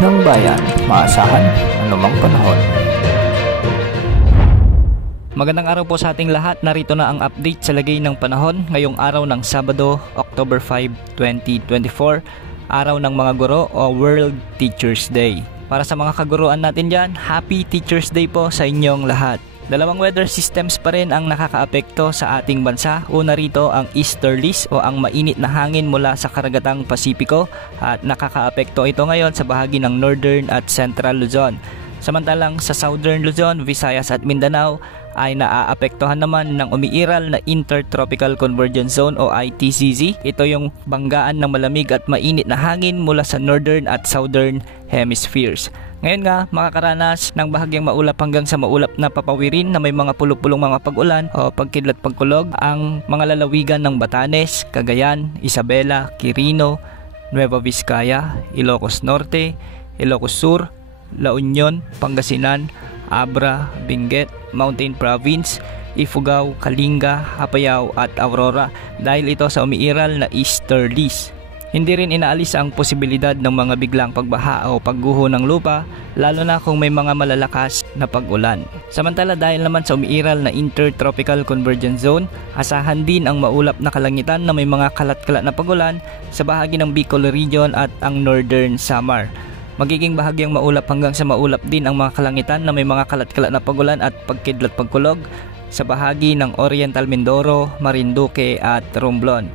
ng bayan, maasahan anumang panahon. Magandang araw po sa ating lahat. Narito na ang update sa lagay ng panahon ngayong araw ng Sabado, October 5, 2024, araw ng mga guro o World Teachers Day. Para sa mga kaguruan natin dyan, Happy Teachers Day po sa inyong lahat. Dalawang weather systems pa rin ang nakakaapekto sa ating bansa. Una rito ang easterlies o ang mainit na hangin mula sa karagatang Pasipiko at nakakaapekto ito ngayon sa bahagi ng Northern at Central Luzon. Samantalang sa Southern Luzon, Visayas at Mindanao ay naaapektuhan naman ng umiiral na Intertropical Convergence Zone o ITCZ. Ito yung banggaan ng malamig at mainit na hangin mula sa Northern at Southern Hemispheres. Ngayon nga, makakaranas ng bahagyang maulap hanggang sa maulap na papawirin na may mga pulupulong mga pag-ulan o pagkidlat pagkulog ang mga lalawigan ng Batanes, Cagayan, Isabela, Quirino, Nueva Vizcaya, Ilocos Norte, Ilocos Sur, La Union, Pangasinan, Abra, Benguet, Mountain Province, Ifugao, Kalinga, Apayao at Aurora dahil ito sa umiiral na easterlies. Hindi rin inaalis ang posibilidad ng mga biglang pagbaha o pagguho ng lupa, lalo na kung may mga malalakas na pag-ulan. Samantala dahil naman sa umiiral na Intertropical Convergence Zone, asahan din ang maulap na kalangitan na may mga kalat-kalat na pag-ulan sa bahagi ng Bicol Region at ang Northern Samar. Magiging bahagyang maulap hanggang sa maulap din ang mga kalangitan na may mga kalat-kalat na pag-ulan at pagkidlat pagkulog sa bahagi ng Oriental Mindoro, Marinduque at Romblon.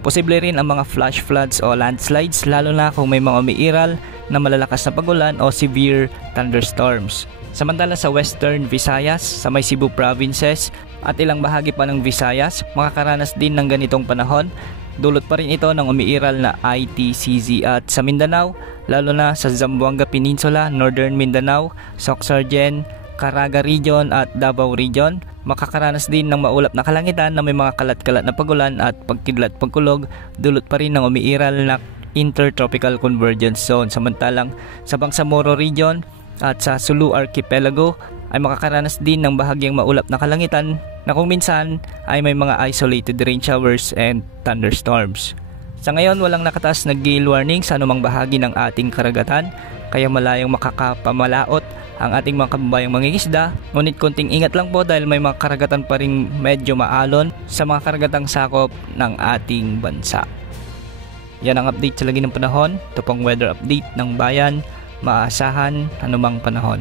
Posible rin ang mga flash floods o landslides lalo na kung may mga umiiral na malalakas na pag-ulan o severe thunderstorms. Samantala sa Western Visayas, sa may Cebu Provinces at ilang bahagi pa ng Visayas, makakaranas din ng ganitong panahon. Dulot pa rin ito ng umiiral na ITCZ at sa Mindanao, lalo na sa Zamboanga Peninsula, Northern Mindanao, Sorsogon, Caraga Region at Davao Region, makakaranas din ng maulap na kalangitan na may mga kalat-kalat na pag-ulan at pagkidlat pagkulog, dulot pa rin ng umiiral na Intertropical Convergence Zone. Samantalang sa Bangsamoro Region at sa Sulu Archipelago ay makakaranas din ng bahagyang maulap na kalangitan na kung minsan ay may mga isolated rain showers and thunderstorms. Sa ngayon, walang nakataas na gale warning sa anumang bahagi ng ating karagatan, kaya malayong makakapamalaot ang ating mga kababayang mangingisda. Ngunit konting ingat lang po dahil may mga karagatan pa ring medyo maalon sa mga karagatang sakop ng ating bansa. Yan ang update sa lagi ng panahon. Ito pong weather update ng bayan, maasahan anumang panahon.